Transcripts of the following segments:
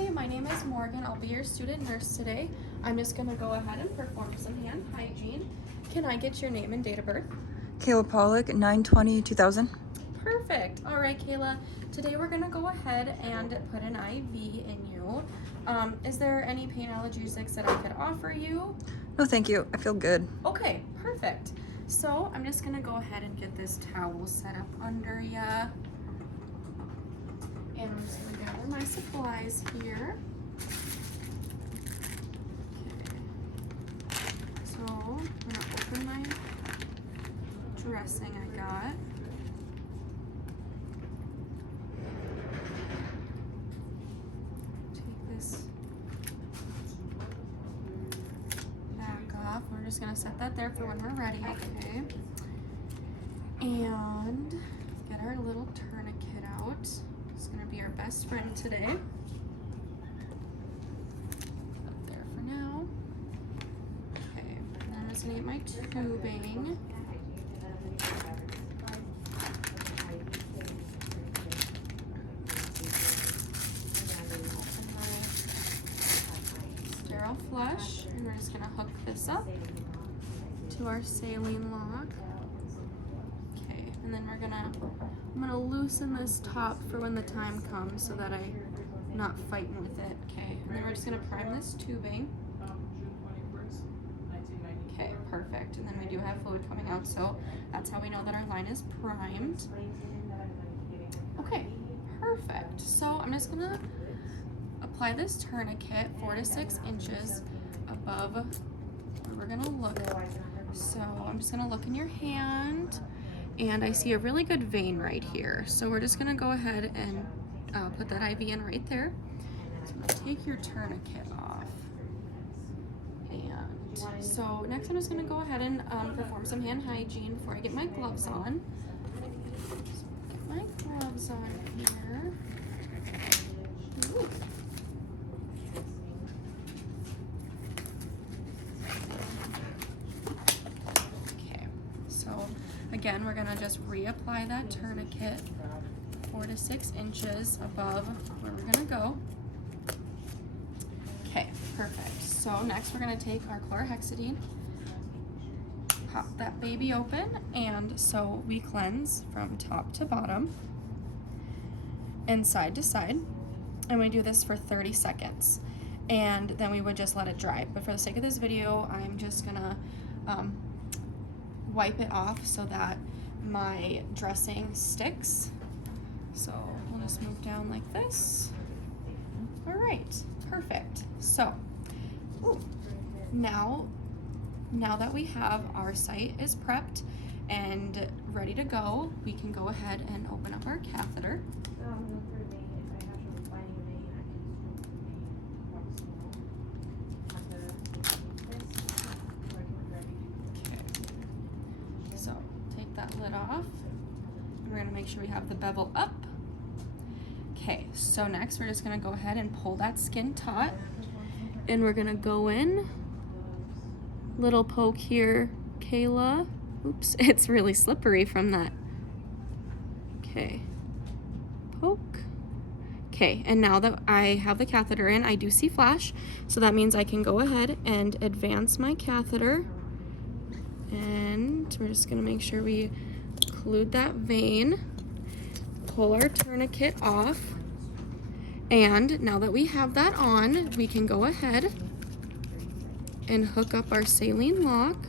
Hi, my name is Morgan. I'll be your student nurse today. I'm just gonna go ahead and perform some hand hygiene. Can I get your name and date of birth? Kayla Pollock, 9/20/2000. Perfect. All right, Kayla. Today we're gonna go ahead and put an IV in you. Is there any pain analgesics that I could offer you? No, thank you. I feel good. Okay, perfect. So I'm just gonna go ahead and get this towel set up under ya. And I'm just gonna gather my supplies here. Okay. So I'm gonna open my dressing I got. Take this back off. We're just gonna set that there for when we're ready, okay? And get our little tourniquet out. It's gonna be our best friend today. Up there for now. Okay, and I'm just gonna get my tubing. Open my sterile flush, and we're just gonna hook this up to our saline lock. Okay, and then I'm gonna loosen this top for when the time comes so that I'm not fighting with it. Okay, and then we're just gonna prime this tubing. Okay, perfect. And then we do have fluid coming out, so that's how we know that our line is primed. Okay, perfect. So I'm just gonna apply this tourniquet 4 to 6 inches above where we're gonna look. So I'm just gonna look in your hand, and I see a really good vein right here. So we're just gonna go ahead and put that IV in right there. So I'm gonna take your tourniquet off. And so next I'm just gonna go ahead and perform some hand hygiene before I get my gloves on. So get my gloves on here. Ooh. Again, we're gonna just reapply that tourniquet 4 to 6 inches above where we're gonna go. Okay, perfect. So next we're gonna take our chlorhexidine, pop that baby open, and so we cleanse from top to bottom and side to side. And we do this for 30 seconds. And then we would just let it dry. But for the sake of this video, I'm just gonna wipe it off so that my dressing sticks. So we'll just move down like this. All right, perfect. So now that we have our site is prepped and ready to go, we can go ahead and open up our catheter. Lid off. We're going to make sure we have the bevel up. Okay, so next we're just going to go ahead and pull that skin taut, and we're going to go in. Little poke here, Kayla. Oops, it's really slippery from that. Okay, poke. Okay, and now that I have the catheter in, I do see flash, so that means I can go ahead and advance my catheter. And we're just gonna make sure we occlude that vein, pull our tourniquet off, and now that we have that on, we can go ahead and hook up our saline lock.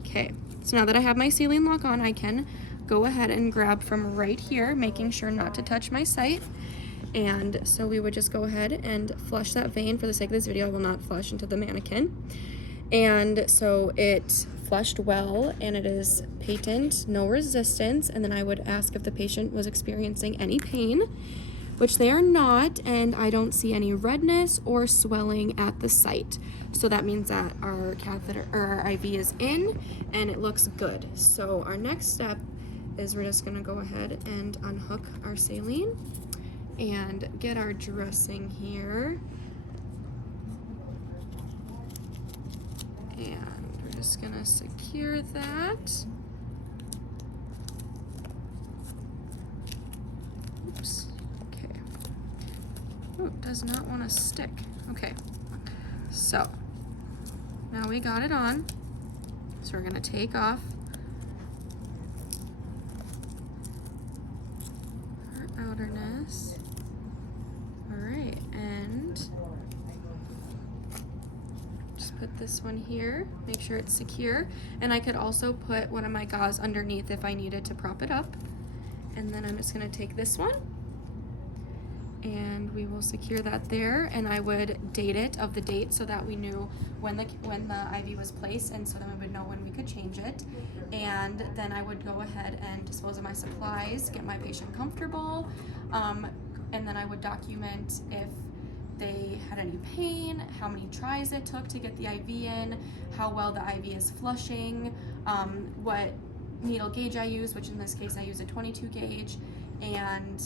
Okay, so now that I have my saline lock on, I can go ahead and grab from right here, making sure not to touch my site. And so we would just go ahead and flush that vein. For the sake of this video, I will not flush into the mannequin. And so it flushed well, and it is patent, no resistance. And then I would ask if the patient was experiencing any pain, which they are not, and I don't see any redness or swelling at the site. So that means that our catheter or our IV is in and it looks good. So our next step is we're just gonna go ahead and unhook our saline and get our dressing here. And we're just gonna secure that. Oops, okay. Oh, it does not want to stick. Okay, so now we got it on. So we're gonna take off our outerness. All right, and just put this one here, make sure it's secure. And I could also put one of my gauze underneath if I needed to prop it up. And then I'm just gonna take this one and we will secure that there, and I would date it of the date so that we knew when the IV was placed, and so then we would know when we could change it. And then I would go ahead and dispose of my supplies, get my patient comfortable, and then I would document if they had any pain, how many tries it took to get the IV in, how well the IV is flushing, what needle gauge I use, which in this case I use a 22 gauge, and